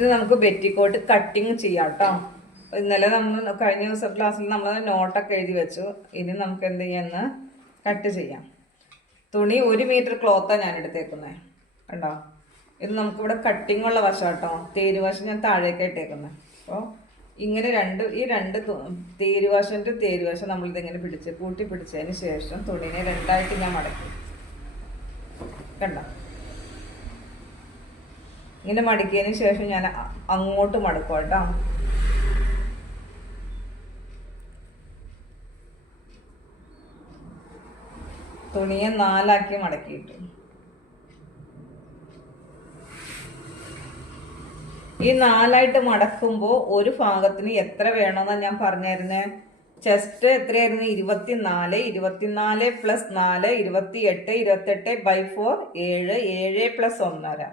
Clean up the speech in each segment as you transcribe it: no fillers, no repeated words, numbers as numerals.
ഇത് നമുക്ക് ബെറ്റിക്കോട്ട് കട്ടിങ് ചെയ്യാം കേട്ടോ. ഇന്നലെ നമ്മൾ കഴിഞ്ഞ ദിവസം ക്ലാസ്സിൽ നമ്മൾ നോട്ടൊക്കെ എഴുതി വെച്ചു. ഇനി നമുക്ക് എന്ത് ചെയ്യാന്ന് കട്ട് ചെയ്യാം. തുണി 1 മീറ്റർ ക്ലോത്താണ് ഞാൻ എടുത്തേക്കുന്നത് കണ്ടോ. ഇത് നമുക്കിവിടെ കട്ടിങ് ഉള്ള വശം കേട്ടോ. തേരുവശം ഞാൻ താഴേക്ക് ഇട്ടേക്കുന്നത്. അപ്പോൾ ഇങ്ങനെ ഈ രണ്ട് തേരുവശം തേരുവശം നമ്മളിതിങ്ങനെ കൂട്ടി പിടിച്ചതിന് ശേഷം തുണിനെ 2ആയിട്ട് ഞാൻ മടക്കി കണ്ടോ. ഇങ്ങനെ മടക്കിയതിന് ശേഷം ഞാൻ അങ്ങോട്ട് മടക്കും കേട്ടോ. തുണിയെ 4ആക്കി മടക്കിയിട്ടു. ഈ 4ആയിട്ട് മടക്കുമ്പോൾ ഒരു ഭാഗത്തിന് എത്ര വേണമെന്നാണ് ഞാൻ പറഞ്ഞിരുന്നേ. ചെസ്റ്റ് എത്രയായിരുന്നു? 24. 24 + 4 28. 28/4 7. 7 + 1.5.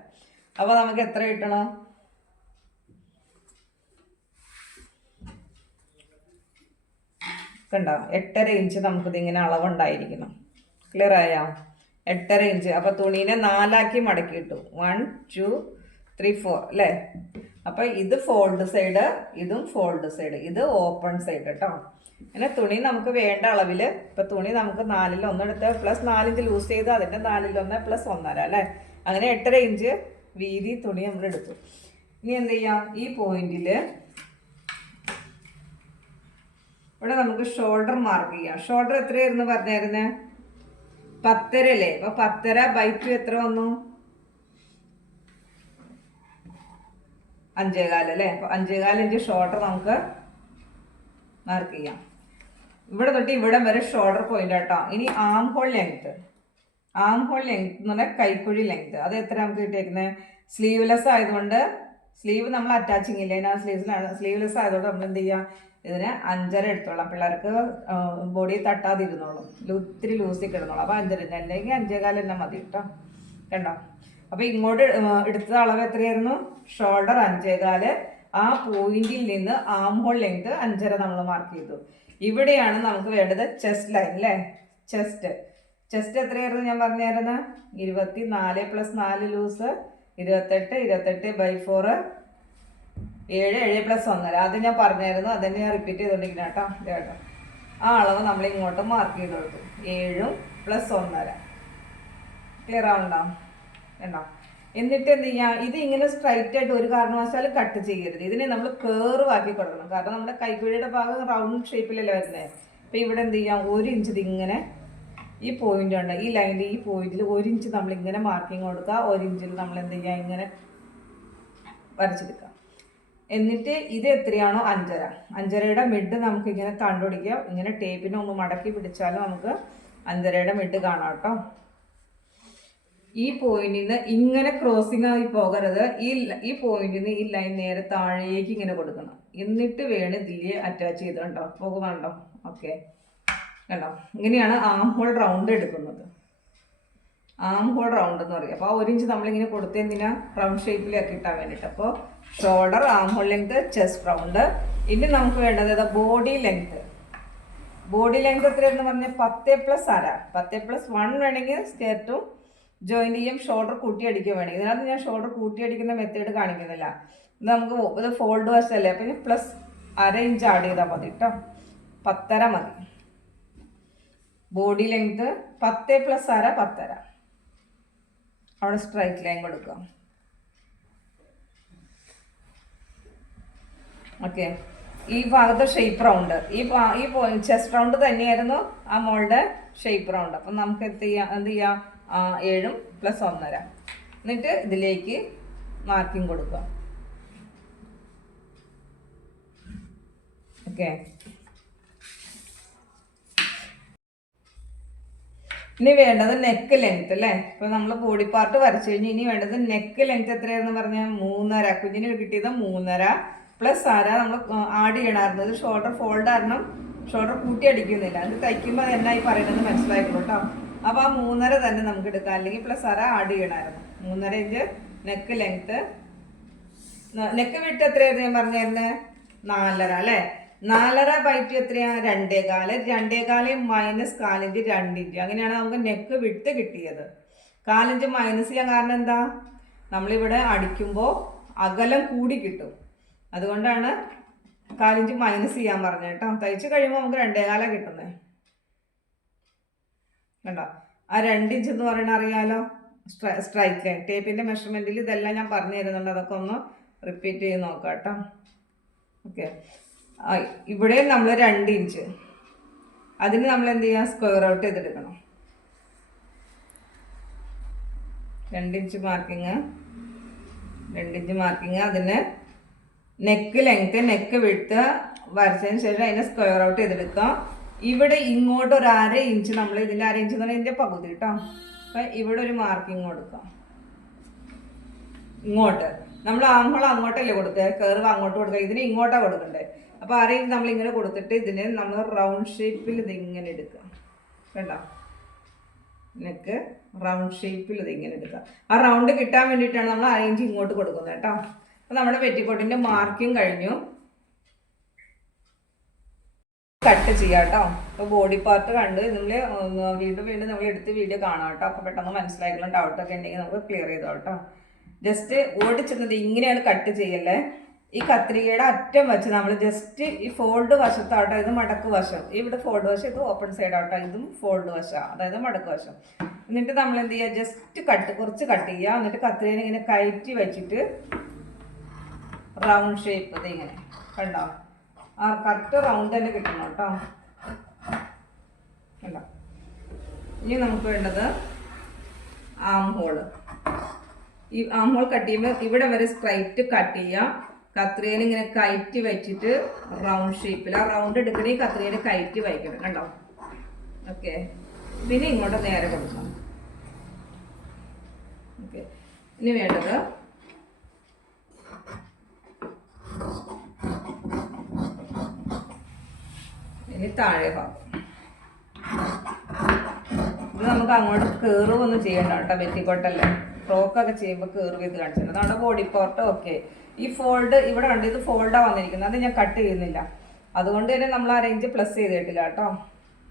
അപ്പോൾ നമുക്ക് എത്ര കിട്ടണം? കണ്ടോ, 8.5 ഇഞ്ച് നമുക്കിതിങ്ങനെ അളവുണ്ടായിരിക്കണം. ക്ലിയർ ആയോ? 8.5 ഇഞ്ച്. അപ്പോൾ തുണീനെ 4ആക്കി മടക്കിയിട്ടു. 1 2 3 4 അല്ലേ. അപ്പോൾ ഇത് ഫോൾഡ് സൈഡ്, ഇതും ഫോൾഡ് സൈഡ്, ഇത് ഓപ്പൺ സൈഡ് കേട്ടോ. അങ്ങനെ തുണി നമുക്ക് വേണ്ട അളവിൽ, ഇപ്പം തുണി നമുക്ക് 4-ൽ 1 എടുത്ത് +4 ഇഞ്ച് ലൂസ് ചെയ്ത് അതിൻ്റെ 4-ൽ 1 + 1.5 അല്ലേ. അങ്ങനെ 8.5 ഇഞ്ച് വീതി തുണി നമ്മൾ എടുത്തു. ഇനി എന്ത് ചെയ്യാം? ഈ പോയിന്റിൽ ഇവിടെ നമുക്ക് ഷോൾഡർ മാർക്ക് ചെയ്യാം. ഷോൾഡർ എത്രയായിരുന്നു പറഞ്ഞായിരുന്നേ? 10.5 അല്ലേ. അപ്പോൾ 10.5/2 എത്ര വന്നു? 5.25 അല്ലേ. അപ്പോൾ 5.25 ഇഞ്ച് ഷോൾഡർ നമുക്ക് മാർക്ക് ചെയ്യാം. ഇവിടെ തൊട്ട് ഇവിടെ വരെ ഷോൾഡർ പോയിന്റ് കേട്ടോ. ഇനി ആം ഹോൾ ലെങ്ത് എന്ന് പറഞ്ഞാൽ കൈക്കുഴി ലെങ്ത്, അത് എത്ര നമുക്ക് കിട്ടിയേക്കുന്നത്? സ്ലീവ്ലെസ് ആയതുകൊണ്ട്, സ്ലീവ് നമ്മൾ അറ്റാച്ചിങ് ഇല്ല, ഞാൻ സ്ലീവ്ലെസ് ആയതുകൊണ്ട് നമ്മൾ എന്ത് ചെയ്യുക? ഇതിന് 5.5 എടുത്തോളാം. പിള്ളേർക്ക് ബോഡി തട്ടാതിരുന്നോളും, ഇത്തിരി ലൂസിൽ കിടന്നോളൂ. അപ്പോൾ 5.5 അല്ലെങ്കിൽ 5.25 തന്നെ മതി കേട്ടോ. കണ്ടോ. അപ്പോൾ ഇങ്ങോട്ട് എടുത്ത അളവ് എത്രയായിരുന്നു? ഷോൾഡർ 5.25. ആ പോയിന്റിൽ നിന്ന് ആം ഹോൾ ലെങ്ത് 5.5 നമ്മൾ മാർക്ക് ചെയ്തു. ഇവിടെയാണ് നമുക്ക് വേണ്ടത് ചെസ്റ്റ് ലൈൻ അല്ലേ. ചെസ്റ്റ് എത്രയായിരുന്നു ഞാൻ പറഞ്ഞായിരുന്നു? 24 + 4 ലൂസ് 28. 28/4 7. 7 + 1.5. അത് ഞാൻ പറഞ്ഞായിരുന്നു, അതന്നെ ഞാൻ റിപ്പീറ്റ് ചെയ്തോണ്ടിരിക്കണം കേട്ടോ. കേട്ടോ, ആ അളവ് നമ്മൾ ഇങ്ങോട്ട് മാർക്ക് ചെയ്ത് കൊടുത്തു. 7 + 1.5. ക്ലിയർ ആവുന്നുണ്ടോ? കണ്ടോ. എന്നിട്ട് എന്ത് ചെയ്യാം? ഇത് ഇങ്ങനെ സ്ട്രൈറ്റ് ആയിട്ട് ഒരു കാരണവശാലും കട്ട് ചെയ്യരുത്. ഇതിനെ നമ്മൾ കേർവ് ആക്കി കൊടുക്കണം. കാരണം നമ്മുടെ കൈക്കുഴിയുടെ ഭാഗം റൗണ്ട് ഷേപ്പിലല്ലേ വരുന്നത്. അപ്പോൾ ഇവിടെ എന്ത് ചെയ്യാം? 1 ഇഞ്ച് ഇതിങ്ങനെ ഈ പോയിന്റ് ഉണ്ട്, ഈ ലൈനിൽ ഈ പോയിന്റിൽ 1 ഇഞ്ച് നമ്മളിങ്ങനെ മാർക്കിങ് കൊടുക്കുക. 1 ഇഞ്ചിൽ നമ്മൾ എന്ത് ചെയ്യുക? ഇങ്ങനെ വരച്ചെടുക്കുക. എന്നിട്ട് ഇത് എത്രയാണോ 5.5, 5.5യുടെ മിഡ് നമുക്ക് ഇങ്ങനെ കണ്ടുപിടിക്കുക. ഇങ്ങനെ ടേപ്പിനെ ഒന്ന് മടക്കി പിടിച്ചാലും നമുക്ക് 5.5യുടെ മിഡ് കാണാം കേട്ടോ. ഈ പോയിന്റിൽ നിന്ന് ഇങ്ങനെ ക്രോസിങ് ആയി പോകരുത്. ഈ പോയിന്റിൽ നിന്ന് ഈ ലൈൻ നേരെ താഴേക്ക് ഇങ്ങനെ കൊടുക്കണം. എന്നിട്ട് വേണം ഇതിൽ അറ്റാച്ച് ചെയ്ത്. കണ്ടോ, പോകുന്നുണ്ടോ? ഓക്കെ, കണ്ടോ. ഇങ്ങനെയാണ് ആം ഹോൾ റൗണ്ട് എടുക്കുന്നത്. ആം ഹോൾ റൗണ്ട് എന്ന് പറയും. അപ്പോൾ 1 ഇഞ്ച് നമ്മളിങ്ങനെ കൊടുത്തെന്തിനാ? റൗണ്ട് ഷേപ്പിലാക്കി കിട്ടാൻ വേണ്ടിയിട്ട്. അപ്പോൾ shoulder, arm hole length, chest round. ഇനി നമുക്ക് വേണ്ടത് ബോഡി ലെങ്ത്. ബോഡി ലെങ്ത് എത്രയാണെന്ന് പറഞ്ഞാൽ 10 + 1/2. 10 + 1 വേണമെങ്കിൽ സ്കേർട്ടും ജോയിന്റ് ചെയ്യും, ഷോൾഡർ കൂട്ടി അടിക്കുക വേണമെങ്കിൽ. ഇതിനകത്ത് ഞാൻ ഷോൾഡർ കൂട്ടി അടിക്കുന്ന മെത്തേഡ് കാണിക്കുന്നില്ല. ഇത് നമുക്ക് ഇത് ഫോൾഡ് വശമല്ലേ. അപ്പം +1/2 ഇഞ്ച് ആഡ് ചെയ്താൽ മതി കേട്ടോ. 10.5 മതി. Body length 10 + 1/2 10.5. അവിടെ സ്ട്രൈറ്റ് ലൈൻ കൊടുക്കുക. ഓക്കെ. ഈ ഭാഗത്ത് ഷേപ്പ് റൗണ്ട്, ഈ ചെസ്റ്റ് റൗണ്ട് തന്നെയായിരുന്നു ആ മോളുടെ ഷേപ്പ് റൗണ്ട്. അപ്പം നമുക്ക് എന്ത് ചെയ്യാം? 7 + 1.5. എന്നിട്ട് ഇതിലേക്ക് മാർക്കിങ് കൊടുക്കുക. ഓക്കെ. ഇനി വേണ്ടത് നെക്ക് ലെങ്ത് അല്ലേ. ഇപ്പം നമ്മൾ ബോഡി പാർട്ട് വരച്ചു കഴിഞ്ഞു. ഇനി വേണ്ടത് നെക്ക് ലെങ്ത് എത്രയായിരുന്നു പറഞ്ഞാൽ 3.5. കുഞ്ഞിന് കിട്ടിയത് 3.5 + 1/2 നമ്മൾ ആഡ് ചെയ്യണമായിരുന്നു. ഇത് ഷോൾഡർ ഫോൾഡ് കാരണം ഷോൾഡർ കൂട്ടി അടിക്കുന്നില്ല. അത് തയ്ക്കുമ്പോൾ അത് എന്നായി പറയുന്നത് മനസ്സിലായിക്കോളൂ കേട്ടോ. അപ്പോൾ ആ 3.5 തന്നെ നമുക്ക് എടുക്കാം, അല്ലെങ്കിൽ +1/2 ആഡ് ചെയ്യണമായിരുന്നു. 3.5 ഇഞ്ച് നെക്ക് ലെങ്ത്ത്. നെക്ക് വിട്ട് എത്രയായിരുന്നു ഞാൻ പറഞ്ഞായിരുന്നത്? 4.5 അല്ലേ. 4.5/2 എത്രയാ? 2.25. 2.25 - 4 ഇഞ്ച് 2 ഇഞ്ച്. അങ്ങനെയാണ് നമുക്ക് നെക്ക് വിട്ട് കിട്ടിയത്. 4 ഇഞ്ച് മൈനസ് ചെയ്യാൻ കാരണം എന്താ? നമ്മളിവിടെ അടിക്കുമ്പോൾ അകലം കൂടി കിട്ടും. അതുകൊണ്ടാണ് 1/4 ഇഞ്ച് മൈനസ് ചെയ്യാൻ പറഞ്ഞത് കേട്ടോ. തയ്ച്ച് കഴിയുമ്പോൾ നമുക്ക് 2.25 കിട്ടുന്നത് കണ്ടോ. ആ 2 ഇഞ്ച് എന്ന് പറയുന്നത് അറിയാലോ, സ്ട്രൈറ്റ് ലൈൻ. ടേപ്പിൻ്റെ മെഷർമെൻറ്റിൽ ഇതെല്ലാം ഞാൻ പറഞ്ഞു തരുന്നുണ്ട്, അതൊക്കെ ഒന്ന് റിപ്പീറ്റ് ചെയ്ത് നോക്കാം കേട്ടോ. ഓക്കെ, ഇവിടെ നമ്മൾ 2 ഇഞ്ച്, അതിന് നമ്മൾ എന്ത് ചെയ്യാം, സ്ക്വയർ ഔട്ട് ചെയ്തെടുക്കണം. 2 ഇഞ്ച് മാർക്കിങ്, 2 ഇഞ്ച് മാർക്കിങ്. അതിന് നെക്ക് ലെങ്ത്ത്, നെക്ക് വിഡ്ത്ത് വരച്ചതിന് ശേഷം അതിനെ സ്ക്വയർ ഔട്ട് ചെയ്തെടുക്കാം. ഇവിടെ ഇങ്ങോട്ട് ഒരു 1/2 ഇഞ്ച്, നമ്മൾ ഇതിൻ്റെ 1/2 ഇഞ്ച് എന്ന് പറഞ്ഞാൽ ഇതിൻ്റെ പകുതി കേട്ടോ. അപ്പം ഇവിടെ ഒരു മാർക്കിങ് കൊടുക്കാം. ഇങ്ങോട്ട് നമ്മൾ ആംഹോൾ അങ്ങോട്ടല്ലേ കൊടുക്കുക, കർവ് അങ്ങോട്ട് കൊടുക്കുക, ഇതിന് ഇങ്ങോട്ടാണ് കൊടുക്കണ്ടേ. അപ്പോൾ 1/2 ഇഞ്ച് നമ്മളിങ്ങനെ കൊടുത്തിട്ട് ഇതിനെ നമ്മൾ റൗണ്ട് ഷേപ്പിൽ ഇതിങ്ങനെ എടുക്കുക കണ്ടോ. നെക്ക് റൗണ്ട് ഷേപ്പിൽ ഇതിങ്ങനെ എടുക്കുക. ആ റൗണ്ട് കിട്ടാൻ വേണ്ടിയിട്ടാണ് നമ്മൾ 1/2 ഇഞ്ച് ഇങ്ങോട്ട് കൊടുക്കുന്നത് കേട്ടോ. അപ്പോൾ നമ്മുടെ പെറ്റിക്കോട്ടിൻ്റെ മാർക്കിങ് കഴിഞ്ഞു. കട്ട് ചെയ്യാം കേട്ടോ. അപ്പോൾ ബോഡി പാർട്ട് കണ്ട് നമ്മൾ വീണ്ടും നമ്മൾ എടുത്ത് വീഡിയോ കാണാം കേട്ടോ. അപ്പോൾ പെട്ടെന്ന് മനസ്സിലായിട്ടുള്ള ഡൗട്ടൊക്കെ ഉണ്ടെങ്കിൽ നമുക്ക് ക്ലിയർ ചെയ്തോ കേട്ടോ. ജസ്റ്റ് ഓടിച്ചെന്നത് ഇങ്ങനെയാണ് കട്ട് ചെയ്യല്ലേ. ഈ കത്രികയുടെ അറ്റം വെച്ച് നമ്മൾ ജസ്റ്റ് ഈ ഫോൾഡ് വശത്താട്ടോ, ഇത് മടക്ക് വശം, ഇവിടെ ഫോൾഡ് വശം, ഇത് ഓപ്പൺ സൈഡ് ആട്ടോ, ഇതും ഫോൾഡ് വശം, അതായത് മടക്ക് വശം. എന്നിട്ട് നമ്മൾ എന്ത് ചെയ്യുക, ജസ്റ്റ് കുറച്ച് കട്ട് ചെയ്യുക. എന്നിട്ട് കത്രികനെ ഇങ്ങനെ കയറ്റി വെച്ചിട്ട് റൗണ്ട് ഷേപ്പ് ഇത് ഇങ്ങനെ കണ്ടോ. ആ കറക്റ്റ് റൗണ്ട് തന്നെ കിട്ടണം കേട്ടോ. കണ്ടോ. ഇനി നമുക്ക് വേണ്ടത് ആം ഹോള്. ഈ ആം ഹോൾ കട്ട് ചെയ്യുമ്പോൾ ഇവിടെ വരെ സ്ട്രൈറ്റ് കട്ട് ചെയ്യാം. കത്രികയിൽ ഇങ്ങനെ കയറ്റി വെച്ചിട്ട് റൗണ്ട് ഷേപ്പിൽ, ആ റൗണ്ട് എടുക്കണേ കത്രികയിൽ കയറ്റി വയ്ക്കണം കണ്ടോ. ഓക്കെ, പിന്നെ ഇങ്ങോട്ട് നേരെ കൊടുക്കാം. ഓക്കെ, ഇനി വേണ്ടത് ഇനി താഴെ ഭാഗം. ഇത് നമുക്ക് അങ്ങോട്ട് കയറുവൊന്നും ചെയ്യണ്ട കേട്ടോ. പെറ്റിക്കോട്ടല്ലേ, ഫ്രോക്കൊക്കെ ചെയ്യുമ്പോൾ കയറി ചെയ്ത് കാണിച്ചിട്ടുണ്ട്. അതാണ് ബോഡി പാർട്ട്. ഓക്കെ, ഈ ഫോൾഡ് ഇവിടെ കണ്ട്, ഇത് ഫോൾഡാണ് വന്നിരിക്കുന്നത്, അത് ഞാൻ കട്ട് ചെയ്യുന്നില്ല. അതുകൊണ്ട് തന്നെ നമ്മൾ ആ റേഞ്ച് പ്ലസ് ചെയ്തിട്ടില്ല കേട്ടോ.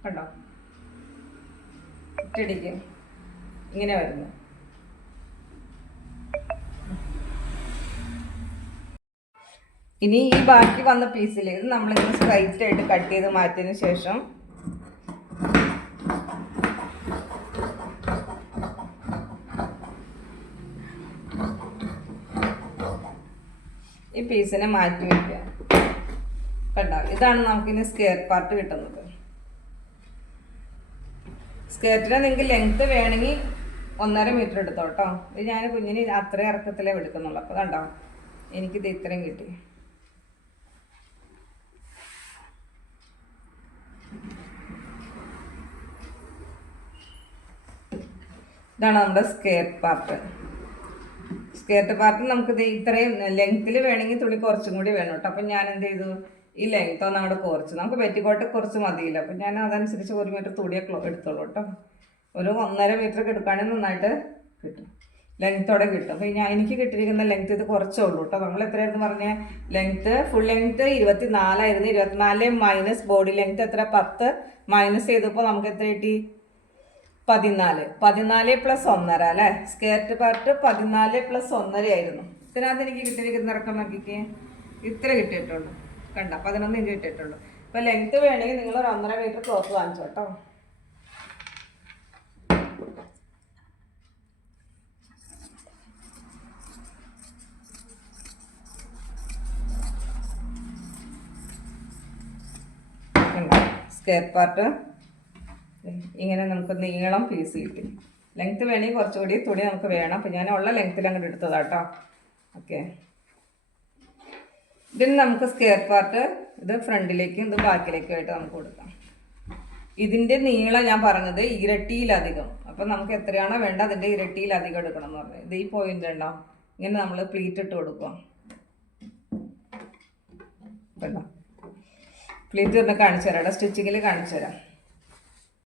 കണ്ടോ, ഒറ്റയടിക്ക് ഇങ്ങനെ വരുന്നു. ഇനി ഈ ബാക്കി വന്ന പീസിൽ ഇത് നമ്മളിങ്ങനെ സ്ട്രൈറ്റ് ആയിട്ട് കട്ട് ചെയ്ത് മാറ്റിയതിന് ശേഷം ഈ പീസിനെ മാറ്റി വയ്ക്കുക കണ്ടോ. ഇതാണ് നമുക്കിനി സ്കേർട്ട് പാർട്ട് കിട്ടുന്നത്. സ്കേർട്ടിന് നിങ്ങൾക്ക് ലെങ്ത്ത് വേണമെങ്കിൽ 1.5 മീറ്റർ എടുത്തോ കേട്ടോ. ഇത് ഞാൻ കുഞ്ഞിന് അത്രയും ഇറക്കത്തിലേ എടുക്കുന്നുള്ളൂ. അപ്പോൾ കണ്ടോ, എനിക്കിത് ഇത്രയും കിട്ടി. ഇതാണ് നമ്മുടെ സ്കേർട്ട് പാർട്ട്. സ്കേർട്ട് പാർട്ട് നമുക്കിത് ഇത്രയും ലെങ്ത്തിൽ വേണമെങ്കിൽ തുണി കുറച്ചും കൂടി വേണം കേട്ടോ. അപ്പം ഞാൻ എന്ത് ചെയ്തു, ഈ ലെങ്ത്ത് ഒന്ന് അങ്ങോട്ട് കുറച്ച്, നമുക്ക് പെറ്റിക്കോട്ട് കുറച്ച് മതിയില്ല. അപ്പം ഞാൻ അതനുസരിച്ച് 1 മീറ്റർ തുണിയൊക്കെ എടുത്തോളൂ കേട്ടോ. ഒരു 1.5 മീറ്ററൊക്കെ എടുക്കുകയാണെങ്കിൽ നന്നായിട്ട് കിട്ടും, ലെങ്ത്തോടെ കിട്ടും. അപ്പം എനിക്ക് കിട്ടിയിരിക്കുന്ന ലെങ്ത്ത് ഇത് കുറച്ചേ ഉള്ളൂ കേട്ടോ. നമ്മൾ എത്രയായിരുന്നു പറഞ്ഞ ലെങ്ത്ത്, ഫുൾ ലെങ്ത്ത് 24 ആയിരുന്നു. 24 മൈനസ് ബോഡി ലെങ്ത്ത് എത്ര, 10 മൈനസ് ചെയ്തപ്പോൾ നമുക്ക് എത്ര കിട്ടി, 14. 14 പ്ലസ് 1.5 അല്ലേ. സ്കേർട്ട് പാർട്ട് 14 പ്ലസ് 1.5 ആയിരുന്നു. ഇതിനകത്ത് എനിക്ക് കിട്ടിയിരിക്കുന്ന ഇറക്കം നോക്കിക്കേ, ഇത്ര കിട്ടിയിട്ടുള്ളൂ കണ്ട, 11 ഇഞ്ച് കിട്ടിയിട്ടുള്ളൂ. അപ്പോൾ ലെങ്ത്ത് വേണമെങ്കിൽ നിങ്ങൾ ഒരു 1.5 മീറ്റർ ക്ലോത്ത് വാങ്ങിച്ചു കേട്ടോ. സ്കേർട്ട് പാർട്ട് ഇങ്ങനെ നമുക്ക് നീളം പീസ് കിട്ടി. ലെങ്ത്ത് വേണമെങ്കിൽ കുറച്ചുകൂടി തുണി നമുക്ക് വേണം. അപ്പോൾ ഞാൻ ഉള്ള ലെങ്ത്തിൽ അങ്ങോട്ട് എടുത്തതാട്ടോ. ഓക്കെ, ഇതിന് നമുക്ക് സ്കേർട്ട് പാർട്ട് ഇത് ഫ്രണ്ടിലേക്കും ഇത് ബാക്കിലേക്കും ആയിട്ട് നമുക്ക് കൊടുക്കാം. ഇതിൻ്റെ നീളം ഞാൻ പറഞ്ഞത് ഇരട്ടിയിലധികം. അപ്പം നമുക്ക് എത്രയാണോ വേണ്ട അതിൻ്റെ ഇരട്ടിയിലധികം എടുക്കണം എന്ന് പറഞ്ഞത്. ഇത് ഈ പോയിന്റ് ഉണ്ടാവും, ഇങ്ങനെ നമ്മൾ പ്ലീറ്റ് ഇട്ട് കൊടുക്കുക. കേട്ടോ, പ്ലീറ്റ് ഒന്ന് കാണിച്ചു തരാം, സ്റ്റിച്ചിങ്ങിൽ കാണിച്ചു തരാം.